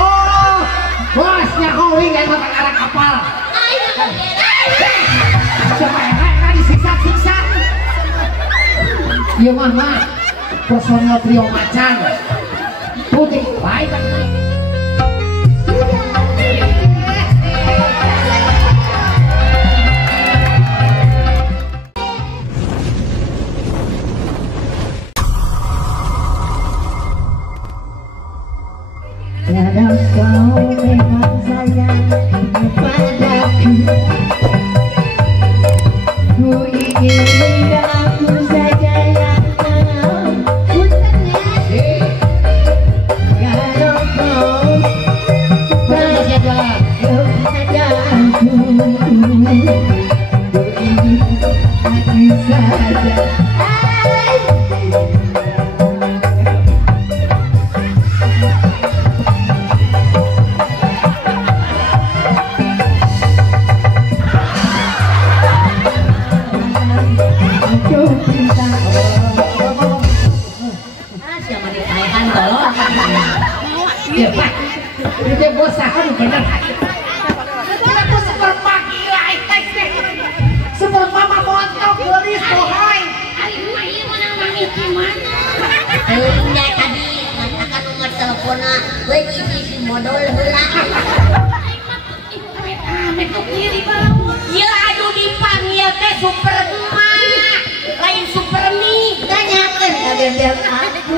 Oh, bosnya Holing yang makan arah kapal. Siapa yang disiksa-siksa? Iya mah, personel trio macan. Putih, baik. Kadang kau memang sayang padaku, ku ingin aku saja yang tahu. Kalau kau padaku, ku ingin aku saja. Dia bosan bener. Aku seperti gila seperti mama montok gelis bohong. Ayo menang manggil gimana? Enggak tadi katakan nomor teleponnya, gue isi modal heula. Betul kiri bawah. Ya aduh dipanggil teh super emak, lain super mie. Tanyakan biar aku.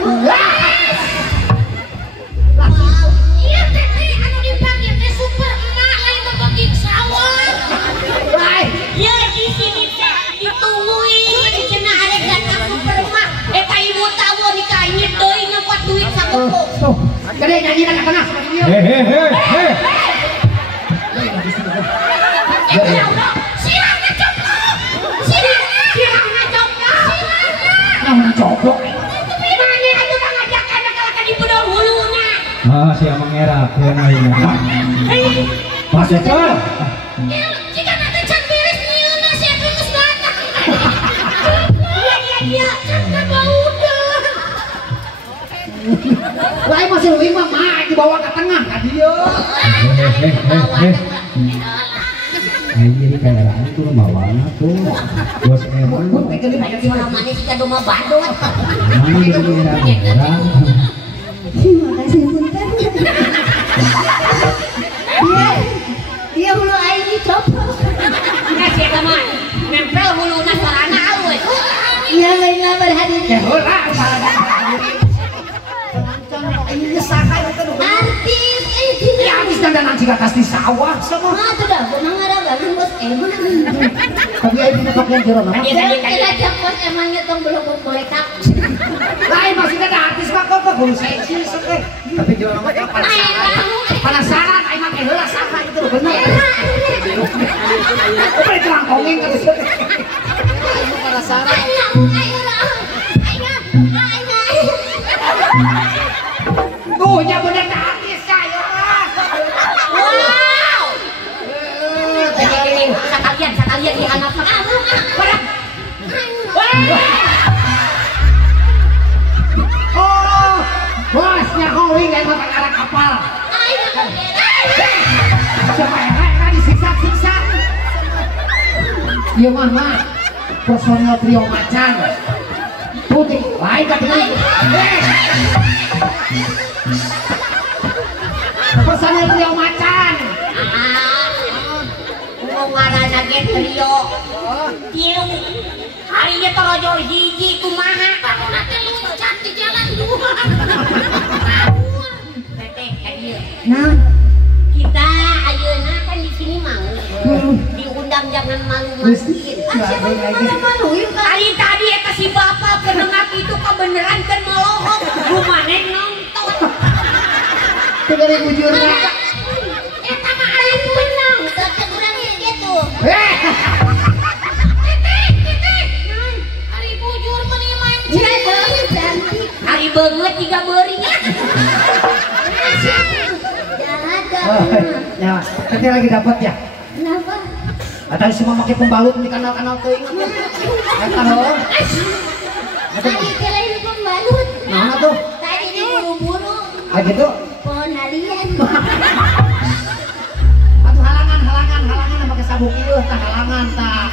Tuh, gede nyanyi nak tengah. Silang ngecoplok. Silang ngecoplok. Namun coplok. Tapi mana aja bang ngajak anak-anak di Bedol Hulunya. Ah, siapa mengerak yang lainnya. Mas Eka. Jika nanti can beres nyiuna saya terus datang. Iya, can bau udah. Lain masih lebih mah dibawa ke tengah kan dia. Jadi kayak itu bawahnya tuh. Bos Eman. Orang mana sih kan domba badut. Mana jadi orang. Terima kasih punten. Dia hulu aing dicopot. Kasih sama nempel huluna sarana alus. Iya lain ngabar hadir. Ya ulah salah. Ini sakai itu Artis ya habis dandanan jika kasih sawah semua. ah tuh dah gua ngaragan bos Eman. Tapi ayo kita pakai jeruk nama. Kita bos Emannya tong belum boleh kap. Lain maksudnya ada artis mah kok guru seksi oke. Tapi jeruk nama penasaran ayo pakai heula saha itu bener. Apa itu langkongin kan itu. Penasaran. Tuhnya bener artis saya. Wow. Sekalian di anak kamu. Oh, bosnya Holing yang makan arah kapal. Siapa yang disiksa-siksa? Iya mah, personel trio macan. Putih, baik katanya. Personel trio macan. Ngaranna ge trio. Tilu. Harinya torojo hiji kumaha. Bangunna teh loncat di jalan dua. Teh adieu. Nah, Kita ayeuna kan di sini mau. Diundang jangan malu-maluin. siapa maluin kan? Hari tadi eta si bapak pendengar itu kebeneran kan melohok. Rumahnya nonton. Tegari bujurnya. Eta mah aya menang. Tetep urang gitu. Titik. Hari bujur meni main Iya banget cantik. hari banget juga beuring. Jahat Ya, nanti lagi dapat ya. Kenapa? Tadi semua pakai pembalut di kanal-kanal teuing. Eta heuh. Tadi kira ini pembalut. Ah gitu. Pohon alien. Atuh halangan pakai sabuk ieu tah halangan tah.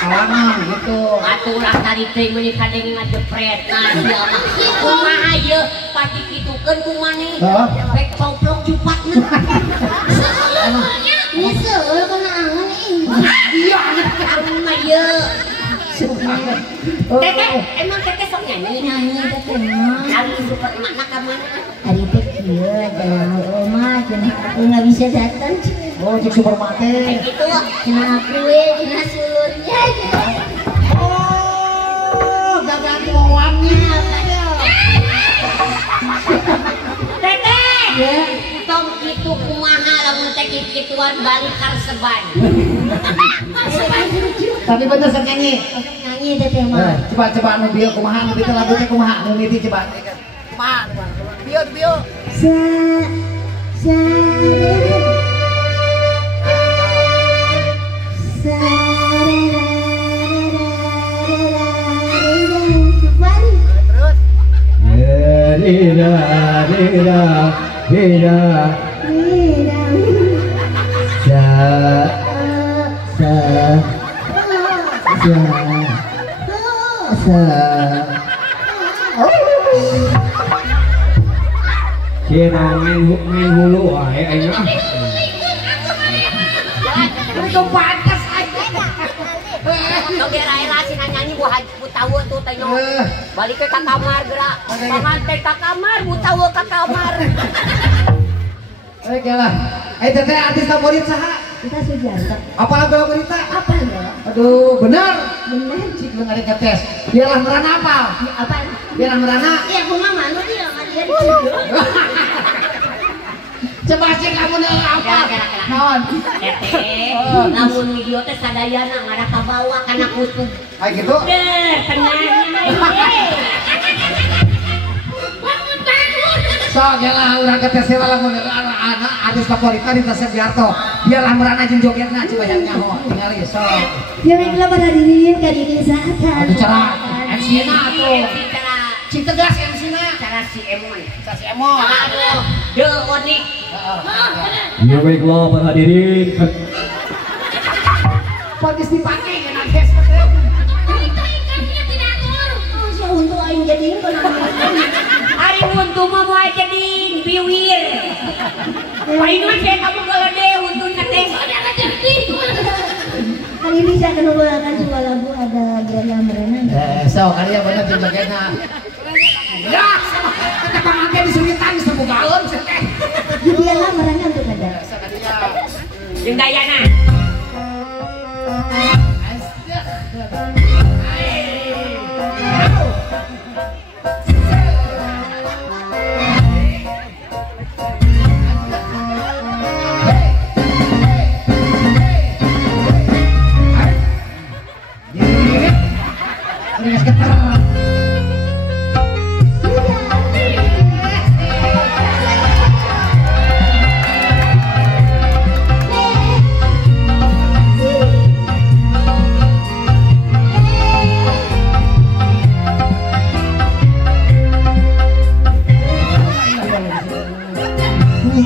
Halangan gitu. Atulah tadi teh meuni kadeng ngajepretna dia mah. Kumaha ieu pati kitukeun ku maneh. Heeh. Rek coplok cupatna. Ini seul kena angan ini. Iya. Amun mah ieu. Teteh, emang teteh sok nyanyi? Nyanyi teh mah. Lagi super makna ka mana? Hari teh kieu ada oma cenah aku enggak bisa datang. Oh, cek super mate. Kayak gitu. Cenah aku we cenah sulurnya. Oh, gagal tuannya. Teteh. Ya. Tong kitu kumaha lamun teh kituan balik karseban. Tapi bener sok nyanyi. Nyanyi teh mah. Coba anu bieu kumaha anu teh lagu teh kumaha anu miti coba. Kumaha? Bieu. Sa Kira main hulu wae ayeuna. Itu pantas aja. Tong era-era sina nyanyi bu tahu tuh teh nyo. Balik ke kamar geura. Pangan teh ka kamar, bu tahu ka kamar. Oke lah. Teteh artis favorit saha? kita Sujarta. Apa lagu berita? Apa ya? Aduh, benar. Benar. Cik lu ngadek tes. Biarlah merana apa? Apa? Biarlah merana. Ya aku mah malu dia sama dia di situ. Coba cek kamu nih apa? Naon? Teteh, namun video teh sadayana ngarah ka bawah kana kutub. Kayak gitu. Deh, tenangnya So, yalah urang ketes heula lamun anak artis favorit di Tasep Jarto. Biarlah merana jeung jogetna coba yang nyaho. Tingali so. Ya baiklah para hadirin kali ini saat Atuh cara MC-na atuh. Cing tegas MC-na. cara si Emon. Si Emon. Aduh, deu onik. Ya baiklah para hadirin. Podcast dipake kana guys. saya untuk aing jadiin kalau Hari untung mah mau jadi biwir. Paling mah saya kamu kalau deh untung teh. kali ini saya akan membawakan sebuah lagu ada Biarlah Merana. So kali ya bener jeung jogetna. Ya, kita pamangke disulitan sebugaeun teh. Biarlah Merana untuk ada. Sakadinya. Jeung dayana.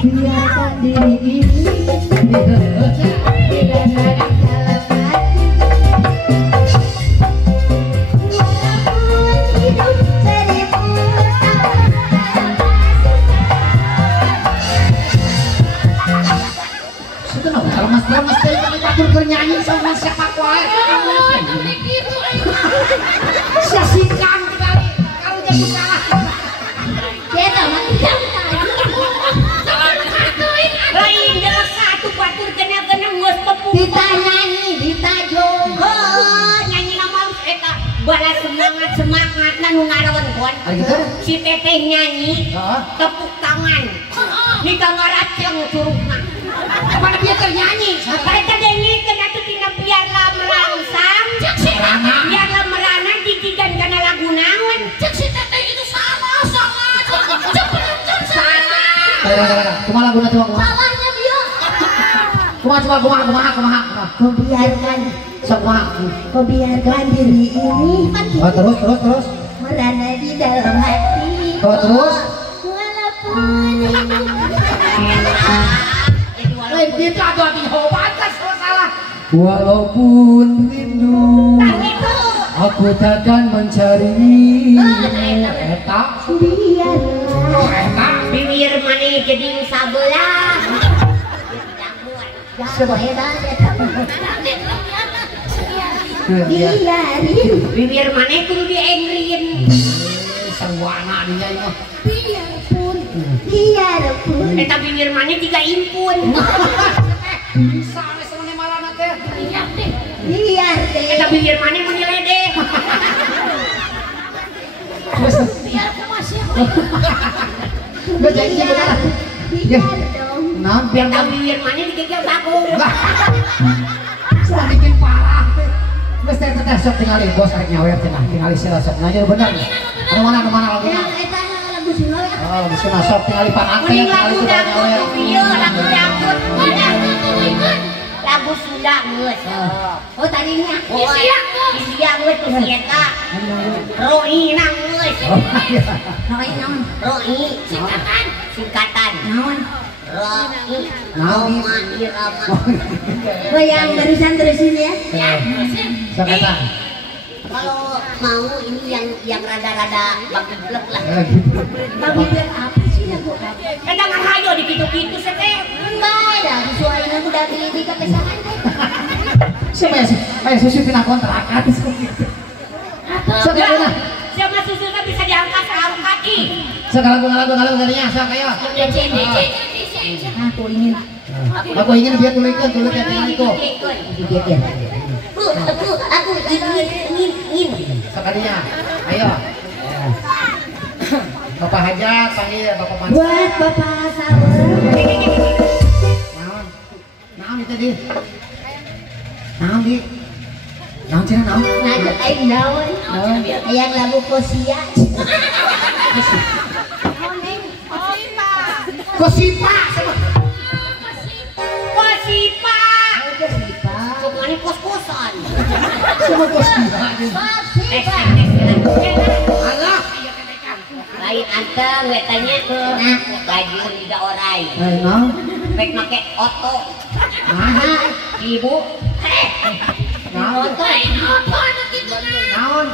Biarkan diri ini bila nada kalamat walaupun hidup seribu Sudah no, kalau mas teh kami campur keur nyanyi sama siapa wae. Sia singkang kali. Kalau jadi salah. kita mati Lain jelas satu batur kena geus pepu. ditanyanyi ditajung Nyanyi nama lu eta balas semangat nu ngaronkon. Ari gitu. Si teteh nyanyi Heeh. tepuk tangan. Di kangaraceng curugna. Mana dia keur nyanyi? Eta dengikeun atuh tina biarlah merangsang. Biarlah merana dijigan kana lagu naon. Cek si teteh itu salah. Kumaha laguna coba kumaha? salahnya dia Kumaha. kau biarkan Sok kumaha. kau biarkan diri ini Oh, terus. merana di dalam hati Oh, terus. Walaupun rindu aku takkan mencari eta biarlah bibir mana jadi sabelah biarin bibir mana kudu diengrin Sarwana dia ini. biarpun eta bibir mana tiga impun Bisa nih sama nih malah nanti. biar deh eta bibir mana mau nyeledeh Gue janji benar. biar dong Nah, biar eta kamu bibir mana digegel bagus sedikit parah. Gue teteh sok tinggalin bos arek nyawer cenah, tinggalin sila sok nanya bener. Anu mana lagunya? eta lagu Sunda ya Oh, geus kena sok tinggalin pan ate, mending tinggalin lagu sila dangdut nyawer. ieu lagu dangdut lagu Sunda geus oh tadinya isia geus tuh si eta Roina geus Oh, iya. naon Roi singkatan naon Roi Naon? Roma Irama oh yang barusan terusin ya Sok eta. kalau mau ini yang rada-rada bageblek lah Gitu. tapi biar apa sih lagu apa eta mah hayo dikitu-kitu teh enggak ada sesuai lagu dari di kepesangan Siapa ya sih? Ayo susu pindah kontrakan. Sok ya bener. siapa susunya bisa diangkat selalu kaki Sok lagu tadinya sok ayo. aku ingin Aku ingin biar tulikeun tinggal itu. biar aku ingin Sekalinya, ayo. Bapak Hajat, panggil Bapak Mansur. buat bapak sabar Naon itu di? Naon di? Naon cina naon? nah aing naon yang lagu Kosia Kosipa. Kosipa Kosipa pokoknya kos-kosan Semua kosipa. Allah. lain anteng wetanya nah lagi liga orai Naon? pek make oto Naon? ibu Naon? Naon?